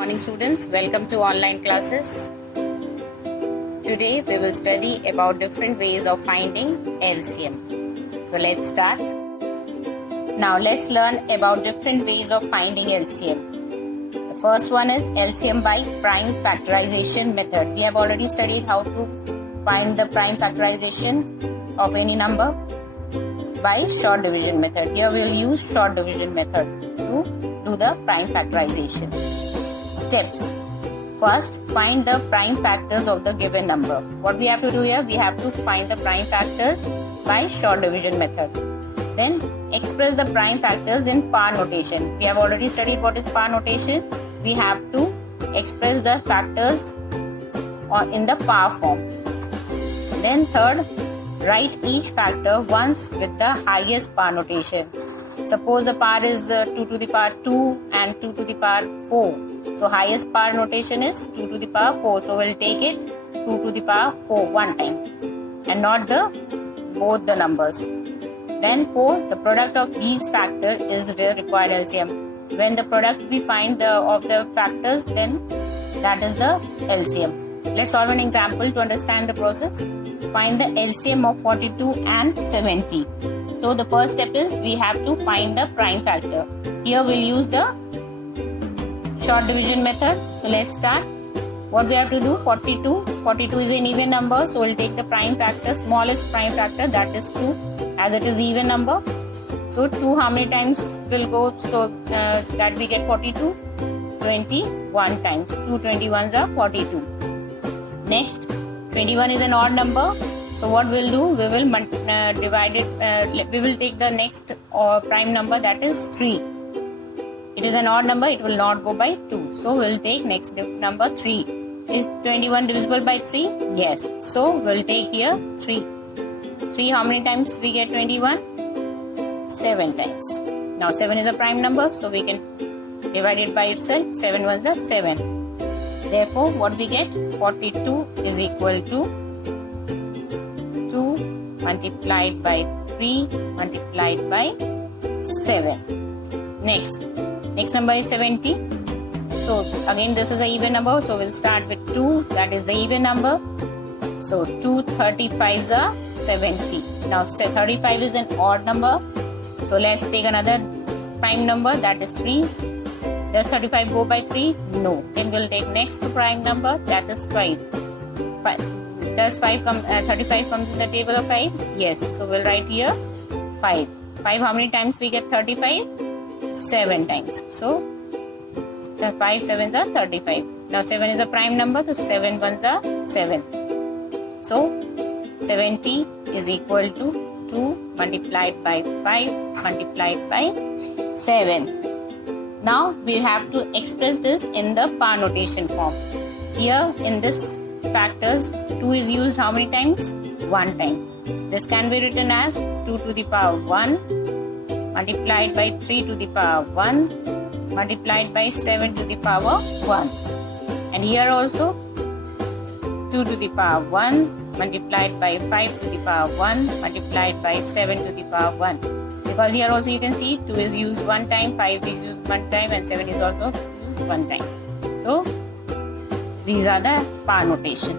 Morning students, welcome to online classes. Today we will study about different ways of finding LCM. So let's start. Now let's learn about different ways of finding LCM. The first one is LCM by prime factorization method. We have already studied how to find the prime factorization of any number by short division method. Here we will use short division method to do the prime factorization. Steps. First, find the prime factors of the given number. What we have to do here, we have to find the prime factors by short division method. Then express the prime factors in power notation. We have already studied what is power notation. We have to express the factors in the power form. Then third, write each factor once with the highest power notation. Suppose the power is 2 to the power 2 and 2 to the power 4. So highest power notation is 2 to the power 4. So we'll take it 2 to the power 4 one time and not both the numbers. Then 4, the product of these factors is the required LCM. When the product we find of the factors, then that is the LCM. Let's solve an example to understand the process. Find the LCM of 42 and 70. So the first step is we have to find the prime factor. Here we'll use the short division method. So let's start. What we have to do, 42 is an even number, so we'll take the prime factor, smallest prime factor, that is 2, as it is even number. So 2 how many times will go, so that we get 42? 21 times. 2 21s are 42. Next, 21 is an odd number. So what we'll do, we will divide it, we will take the next prime number, that is 3. It is an odd number, it will not go by 2. So we'll take next number 3. Is 21 divisible by 3? Yes. So we'll take here 3. 3 how many times we get 21? 7 times. Now 7 is a prime number, so we can divide it by itself. 7 ones are 7. Therefore what we get? 42 is equal to 2 multiplied by 3 multiplied by 7. Next number is 70. So again this is an even number, so we'll start with 2, that is the even number. So 2 35s are 70. Now 35 is an odd number, so let's take another prime number, that is 3. Does 35 go by 3? No. Then we'll take next prime number, that is 5. Does 35 comes in the table of 5? Yes. So we'll write here 5. 5 how many times we get 35? 7 times. So the 5 7s are 35. Now 7 is a prime number, so 7 ones are 7. So 70 is equal to 2 multiplied by 5 multiplied by 7. Now we have to express this in the power notation form. Here in this factors, 2 is used how many times? 1 time. This can be written as 2 to the power 1 multiplied by 3 to the power 1 multiplied by 7 to the power 1. And here also 2 to the power 1 multiplied by 5 to the power 1 multiplied by 7 to the power 1. Because here also you can see 2 is used 1 time, 5 is used 1 time and 7 is also used 1 time. So these are the power notation.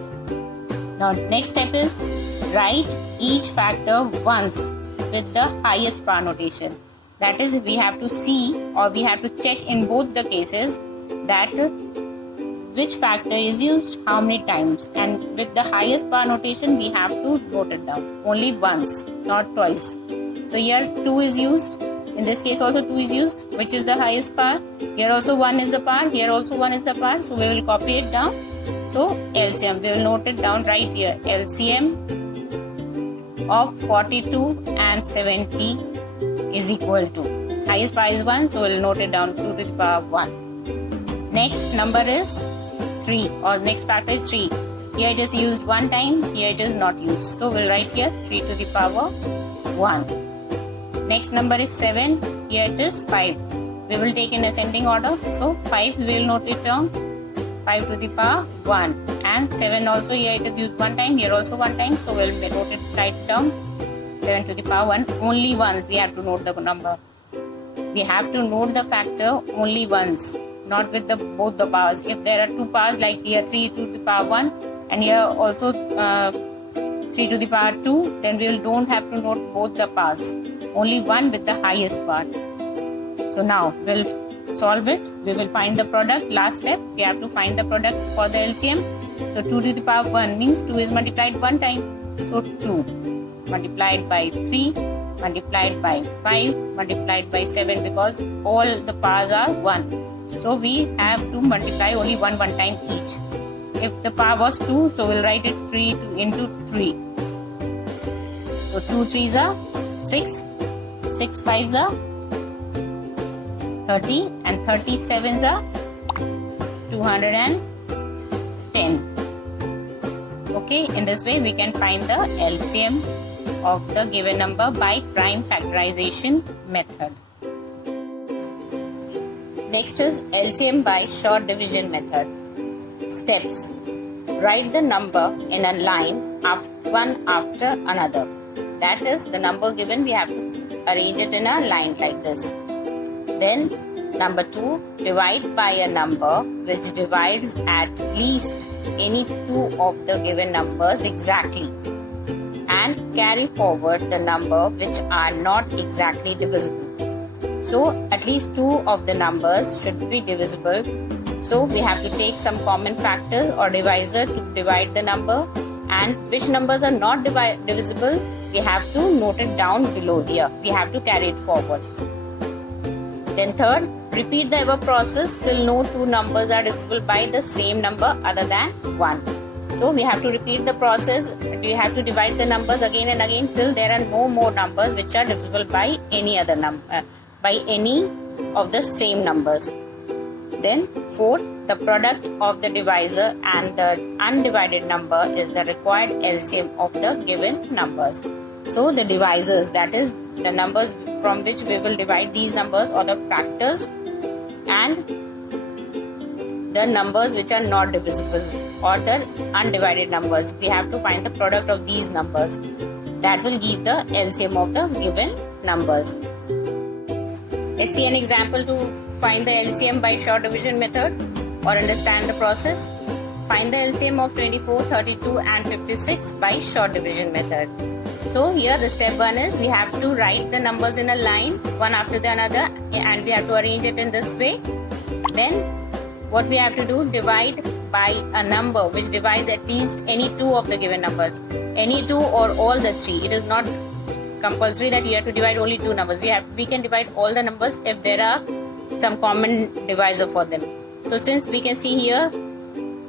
Now next step is write each factor once with the highest power notation. That is, we have to see or we have to check in both the cases that which factor is used how many times, and with the highest power notation we have to note it down only once, not twice. So here 2 is used. In this case also 2 is used, which is the highest power. Here also 1 is the power, here also 1 is the power. So we will copy it down. So LCM, we will note it down right here. LCM of 42 and 70 is equal to, highest power is 1, so we will note it down, 2 to the power 1. Next number is 3, or next factor is 3. Here it is used 1 time, here it is not used. So we will write here 3 to the power 1. Next number is 7, here it is 5. We will take in ascending order. So 5 we will note it down, 5 to the power 1. And 7 also, here it is used 1 time, here also 1 time. So we will note it, write it down, 7 to the power 1. Only once we have to note the number. We have to note the factor only once. not with the both the powers. If there are two powers, like here 3 to the power 1 and here also 3 to the power 2, then we don't have to note both the powers, only one with the highest power. So now we'll solve it. We will find the product. Last step, we have to find the product for the LCM. So 2 to the power 1 means 2 is multiplied one time. So 2 multiplied by 3 multiplied by 5 multiplied by 7, because all the powers are 1. So we have to multiply only one time each. If the power was 2, so we'll write it 3 into 3. So 2 3s are 6, 6 5s are 30, and 37s are 210. Okay, in this way we can find the LCM of the given number by prime factorization method. Next is LCM by short division method. Steps: write the number in a line one after another. That is, the number given, we have to arrange it in a line like this. Then number 2, divide by a number which divides at least any two of the given numbers exactly, and carry forward the number which are not exactly divisible. So at least two of the numbers should be divisible. So we have to take some common factors or divisor to divide the number, and which numbers are not divisible, we have to note it down below here. We have to carry it forward. Then third, repeat the above process till no two numbers are divisible by the same number other than 1. So we have to repeat the process. We have to divide the numbers again and again till there are no more numbers which are divisible by any other number, by any of the same numbers. Then fourth, the product of the divisor and the undivided number is the required LCM of the given numbers. So the divisors, that is the numbers from which we will divide these numbers, or the factors, and the numbers which are not divisible or the undivided numbers. We have to find the product of these numbers. That will give the LCM of the given numbers. Let's see an example to find the LCM by short division method or understand the process. Find the LCM of 24, 32 and 56 by short division method. So here the step 1 is we have to write the numbers in a line one after the another, and we have to arrange it in this way. Then what we have to do, divide by a number which divides at least any two of the given numbers, any two or all the three. It is not compulsory that you have to divide only two numbers. We can divide all the numbers if there are some common divisor for them. So since we can see here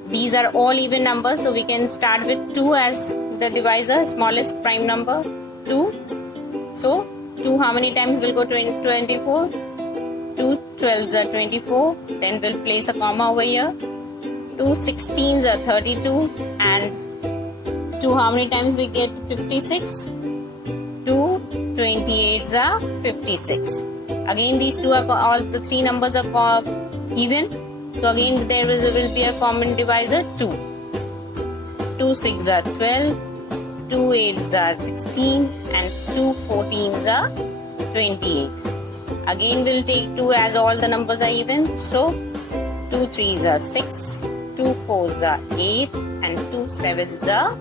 these are all even numbers, so we can start with 2 as the divisor, smallest prime number 2. So 2 how many times will go to 24? 2 12s are 24. Then we'll place a comma over here. 2 16s are 32, and 2 how many times we get 56? 2 28s are 56. Again these two are all the three numbers are even. So again there will be a common divisor 2. 2 6s are 12, 2 8s are 16, and 2 14s are 28. Again we'll take 2 as all the numbers are even. So 2 3s are 6, 2 4s are 8, and 2 7s are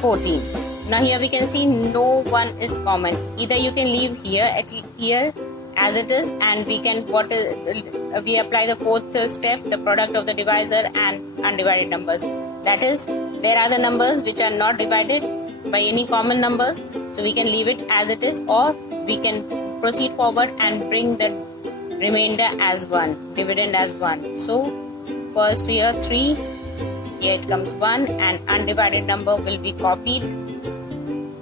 14. Now here we can see no one is common. Either you can leave here as it is, and we can we apply the fourth step, the product of the divisor and undivided numbers. That is, there are the numbers which are not divided by any common numbers, so we can leave it as it is, or we can proceed forward and bring the remainder as 1, dividend as 1. So first here 3, here it comes 1, and undivided number will be copied.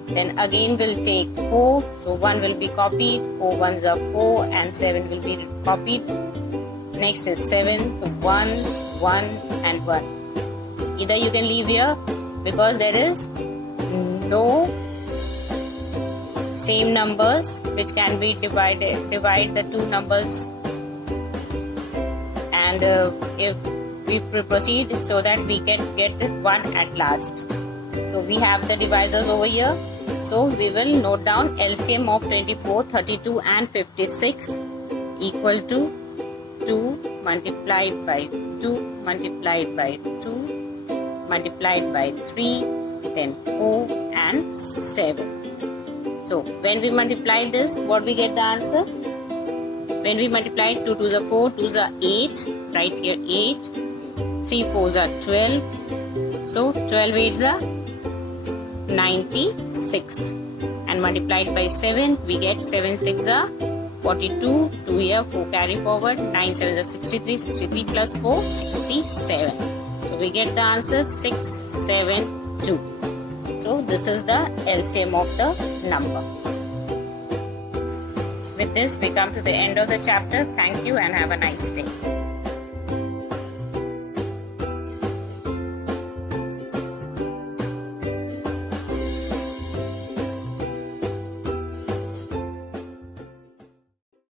Then again we'll take 4, so 1 will be copied, 4 1s are 4, and 7 will be copied. Next is 7, so 1, 1 and 1. Either you can leave here because there is no same numbers which can be divide the two numbers, and if we proceed so that we can get 1 at last. So we have the divisors over here. So we will note down LCM of 24, 32 and 56 equal to 2 multiplied by 2 multiplied by 2 multiplied by 3, then 4 and 7. So when we multiply this, what we get the answer? When we multiply 2 2s are 4, 2s are 8, right here 8, 3 4s are 12, so 12 8s are 96, and multiplied by 7 we get 7 6 are 42, 2 here 4 carry forward, 9 7 are 63, 63 plus 4 67. So we get the answer 672. So this is the LCM of the number. With this we come to the end of the chapter. Thank you and have a nice day.